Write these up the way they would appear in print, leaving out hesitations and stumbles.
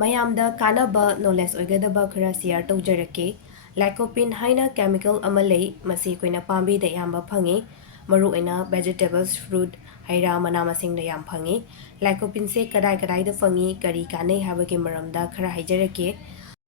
ꯃꯌꯥꯝꯗ ꯀꯥꯟꯅꯕ ꯅꯣꯂꯦꯖ ꯑꯣꯏꯒꯗꯕ ꯈꯔ ꯁꯤꯌꯔ ꯇꯧꯖꯔꯛꯀꯦ ꯂꯥꯏꯀꯣꯄꯤꯟ ꯍꯥꯏꯅ ꯀꯦꯃꯤꯀꯦꯜ ꯑꯃ ꯂꯩ ꯃꯁꯤ ꯑꯩꯈꯣꯏꯅ ꯄꯥꯝꯕꯤꯗ ꯑꯌꯥꯝꯕ ꯐꯪꯉꯤ ꯃꯔꯨꯑꯣꯏꯅ ꯚꯦꯖꯤꯇꯦꯕꯜꯁ ꯐ꯭ꯔꯨꯠ ꯍꯩ ꯔꯥ ꯃꯅꯥ ꯃꯁꯤꯡꯗ ꯌꯥꯝ ꯐꯪꯉꯤ ꯂꯥꯏꯀꯣꯄꯤꯟꯁꯦ ꯀꯗꯥꯏꯗ ꯐꯪꯉꯤ ꯀꯔꯤ ꯀꯥꯟꯅꯩ ꯍꯥꯏꯕꯒꯤ ꯃꯔꯝꯗ ꯈꯔ ꯍꯥꯏꯖꯔꯛꯀꯦ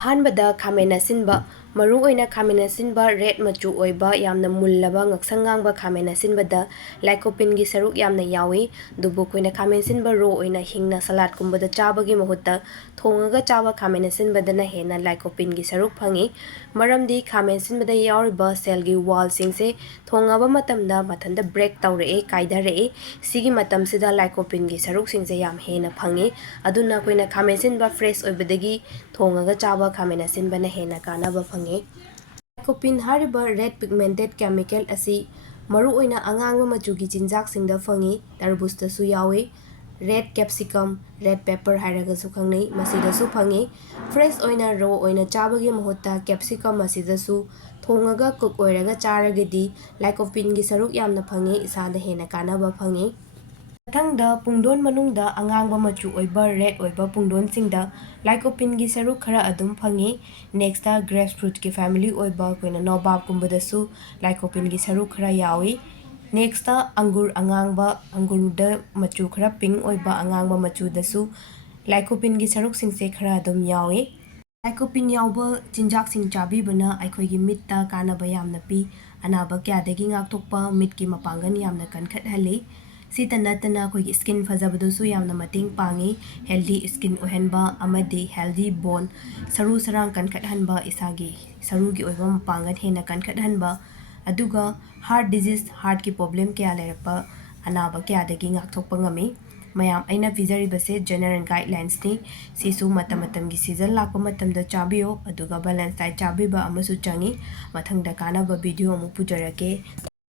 ꯑꯍꯥꯟꯕꯗ ꯈꯥꯃꯦꯟ ꯑꯁꯤꯟꯕ ꯃꯔꯨꯑꯣꯏꯅ ꯈꯥꯃꯦꯟ ꯑꯁꯤꯟꯕ ꯔꯦꯠ ꯃꯆꯨ ꯑꯣꯏꯕ ꯌꯥꯝꯅ ꯃꯨꯜꯂꯕ ꯉꯛꯁꯪ ꯉꯥꯡꯕ ꯈꯥꯃꯦꯟ ꯑꯁꯤꯟꯕꯗ ꯂꯥꯏꯀꯣꯄꯤꯟꯒꯤ ꯁꯔꯨꯛ ꯌꯥꯝꯅ ꯌꯥꯎꯏ ꯑꯗꯨꯕꯨ ꯑꯩꯈꯣꯏꯅ ꯈꯥꯃꯦꯟ ꯑꯁꯤꯟꯕ ꯔꯣ ꯑꯣꯏꯅ ꯍꯤꯡꯅ ꯁꯂꯥꯗꯀꯨꯝꯕꯗ ꯆꯥꯕꯒꯤ ꯃꯍꯨꯠꯇ ꯊꯣꯡꯉꯒ ꯆꯥꯕ ꯈꯥꯃꯦꯟ ꯑꯁꯤꯟꯕꯗꯅ ꯍꯦꯟꯅ ꯂꯥꯏꯀꯣꯄꯤꯟꯒꯤ ꯁꯔꯨꯛ ꯐꯪꯉꯤ ꯃꯔꯝꯗꯤ ꯈꯥꯃꯦꯟ ꯑꯁꯤꯟꯕꯗ ꯌꯥꯎꯔꯤꯕ ꯁꯦꯜꯒꯤ ꯋꯥꯜꯁꯤꯡꯁꯦ ꯊꯣꯡꯉꯕ ꯃꯇꯝꯗ ꯃꯊꯟꯇ ꯕ꯭ꯔꯦꯛ ꯇꯧꯔꯛꯑꯦ ꯀꯥꯏꯊꯔꯛꯑꯦ ꯁꯤꯒꯤ ꯃꯇꯝꯁꯤꯗ ꯂꯥꯏꯀꯣꯄꯤꯟꯒꯤ ꯁꯔꯨꯛꯁꯤꯡꯁꯦ ꯌꯥꯝ ꯍꯦꯟꯅ ꯐꯪꯉꯤ ꯑꯗꯨꯅ ꯑꯩꯈꯣꯏꯅ ꯈꯥꯃꯦꯟ ꯑꯁꯤꯟꯕ ꯐ꯭ꯔꯦꯁ ꯑꯣꯏꯕꯗꯒꯤ ꯊꯣꯡꯉꯒ ꯆꯥꯕ ꯈꯥꯃꯦꯟ ꯑꯁꯤꯟꯕꯅ ꯍꯦꯟꯅ ꯀꯥꯟꯅꯕ ꯐꯪꯉꯤ ꯂꯥꯏꯀꯣꯄꯤꯟ ꯍꯥꯏꯔꯤꯕ ꯔꯦꯠ ꯄꯤꯒꯃꯦꯟꯇꯦꯠ ꯀꯦꯃꯤꯀꯦꯜ ꯑꯁꯤ ꯃꯔꯨꯑꯣꯏꯅ ꯑꯉꯥꯡꯕ ꯃꯆꯨꯒꯤ ꯆꯤꯟꯖꯥꯛꯁꯤꯡꯗ ꯐꯪꯉꯤ ꯇꯔꯕꯨꯖꯇꯁꯨ ꯌꯥꯎꯏ ꯔꯦꯠ ꯀꯦꯞꯁꯤꯀꯝ ꯔꯦꯠ ꯄꯦꯄꯔ ꯍꯥꯏꯔꯒꯁꯨ ꯈꯪꯅꯩ ꯃꯁꯤꯗꯁꯨ ꯐꯪꯉꯤ ꯐ꯭ꯔꯦꯁ ꯑꯣꯏꯅ ꯔꯣ ꯑꯣꯏꯅ ꯆꯥꯕꯒꯤ ꯃꯍꯨꯠꯇ ꯀꯦꯞꯁꯤꯀꯝ ꯑꯁꯤꯗꯁꯨ ꯊꯣꯡꯉꯒ ꯀꯨꯛ ꯑꯣꯏꯔꯒ ꯆꯥꯔꯒꯗꯤ ꯂꯥꯏꯀꯣꯄꯤꯟꯒꯤ ꯁꯔꯨꯛ ꯌꯥꯝꯅ ꯐꯪꯉꯤ ꯏꯁꯥꯗ ꯍꯦꯟꯅ ꯀꯥꯟꯅꯕ ꯐꯪꯉꯤ ꯃꯊꯪꯗ ꯄꯨꯡꯗꯣꯟ ꯃꯅꯨꯡꯗ ꯑꯉꯥꯡꯕ ꯃꯆꯨ ꯑꯣꯏꯕ ꯔꯦꯠ ꯑꯣꯏꯕ ꯄꯨꯡꯗꯣꯟꯁꯤꯡꯗ ꯂꯥꯏꯀꯣꯄꯤꯟꯒꯤ ꯁꯔꯨꯛ ꯈꯔ ꯑꯗꯨꯝ ꯐꯪꯉꯤ ꯅꯦꯛꯁꯇ ꯒ꯭ꯔꯦꯞ ꯐ꯭ꯔꯨꯠꯀꯤ ꯐꯦꯃꯤꯂꯤ ꯑꯣꯏꯕ ꯑꯩꯈꯣꯏꯅ ꯅꯣꯕꯥꯞꯀꯨꯝꯕꯗꯁꯨ ꯂꯥꯏꯀꯣꯄꯤꯟꯒꯤ ꯁꯔꯨꯛ ꯈꯔ ꯌꯥꯎꯏ ꯅꯦꯛꯁꯇ ꯑꯪꯒꯨꯔ ꯑꯉꯥꯡꯕ ꯑꯪꯒꯨꯔꯗ ꯃꯆꯨ ꯈꯔ ꯄꯤꯡ ꯑꯣꯏꯕ ꯑꯉꯥꯡꯕ ꯃꯆꯨꯗꯁꯨ ꯂꯥꯏꯀꯣꯄꯤꯟꯒꯤ ꯁꯔꯨꯛꯁꯤꯡꯁꯦ ꯈꯔ ꯑꯗꯨꯝ ꯌꯥꯎꯏ ꯂꯥꯏꯀꯣꯄꯤꯟ ꯌꯥꯎꯕ ꯆꯤꯟꯖꯥꯛꯁꯤꯡ ꯆꯥꯕꯤꯕꯅ ꯑꯩꯈꯣꯏꯒꯤ ꯃꯤꯠꯇ ꯀꯥꯟꯅꯕ ꯌꯥꯝꯅ ꯄꯤ ꯑꯅꯥꯕ ꯀꯌꯥꯗꯒꯤ ꯉꯥꯛꯊꯣꯛꯄ ꯃꯤꯠꯀꯤ ꯃꯄꯥꯡꯒꯜ ꯌꯥꯝꯅ ꯀꯟꯈꯠꯍꯜꯂꯤ ꯁꯤꯇ ꯅꯠꯇꯅ ꯑꯩꯈꯣꯏꯒꯤ ꯁ꯭ꯀꯤꯟ ꯐꯖꯕꯗꯁꯨ ꯌꯥꯝꯅ ꯃꯇꯦꯡ ꯄꯥꯡꯉꯤ ꯍꯦꯜꯗꯤ ꯁ꯭ꯀꯤꯟ ꯑꯣꯏꯍꯟꯕ ꯑꯃꯗꯤ ꯍꯦꯜꯗꯤ ꯕꯣꯟ ꯁꯔꯨ ꯁꯔꯥꯡ ꯀꯟꯈꯠꯍꯟꯕ ꯏꯁꯥꯒꯤ ꯁꯔꯨꯒꯤ ꯑꯣꯏꯕ ꯃꯄꯥꯡꯒꯜ ꯍꯦꯟꯅ ꯀꯟꯈꯠꯍꯟꯕ ꯑꯗꯨꯒ ꯍꯥꯔꯠ ꯗꯤꯖꯤꯁ ꯍꯥꯔꯠꯀꯤ ꯄ꯭ꯔꯣꯕ꯭ꯂꯦꯝ ꯀꯌꯥ ꯂꯩꯔꯛꯄ ꯑꯅꯥꯕ ꯀꯌꯥꯗꯒꯤ ꯉꯥꯛꯊꯣꯛꯄ ꯉꯝꯃꯤ ꯃꯌꯥꯝ ꯑꯩꯅ ꯄꯤꯖꯔꯤꯕꯁꯦ ꯖꯦꯅꯔꯦꯜ ꯒꯥꯏꯗꯂꯥꯏꯟꯁꯅꯤ ꯁꯤꯁꯨ ꯃꯇꯝ ꯃꯇꯝꯒꯤ ꯁꯤꯖꯟ ꯂꯥꯛꯄ ꯃꯇꯝꯗ ꯆꯥꯕꯤꯌꯨ ꯑꯗꯨꯒ ꯕꯦꯂꯦꯟꯁ ꯗꯥꯏꯠ ꯆꯥꯕꯤꯕ ꯑꯃꯁꯨ ꯆꯪꯉꯤ ꯃꯊꯪꯗ ꯀꯥꯟꯅꯕ ꯚꯤꯗꯤꯑꯣ ꯑꯃꯨꯛ ꯄꯨꯖꯔꯛꯀꯦ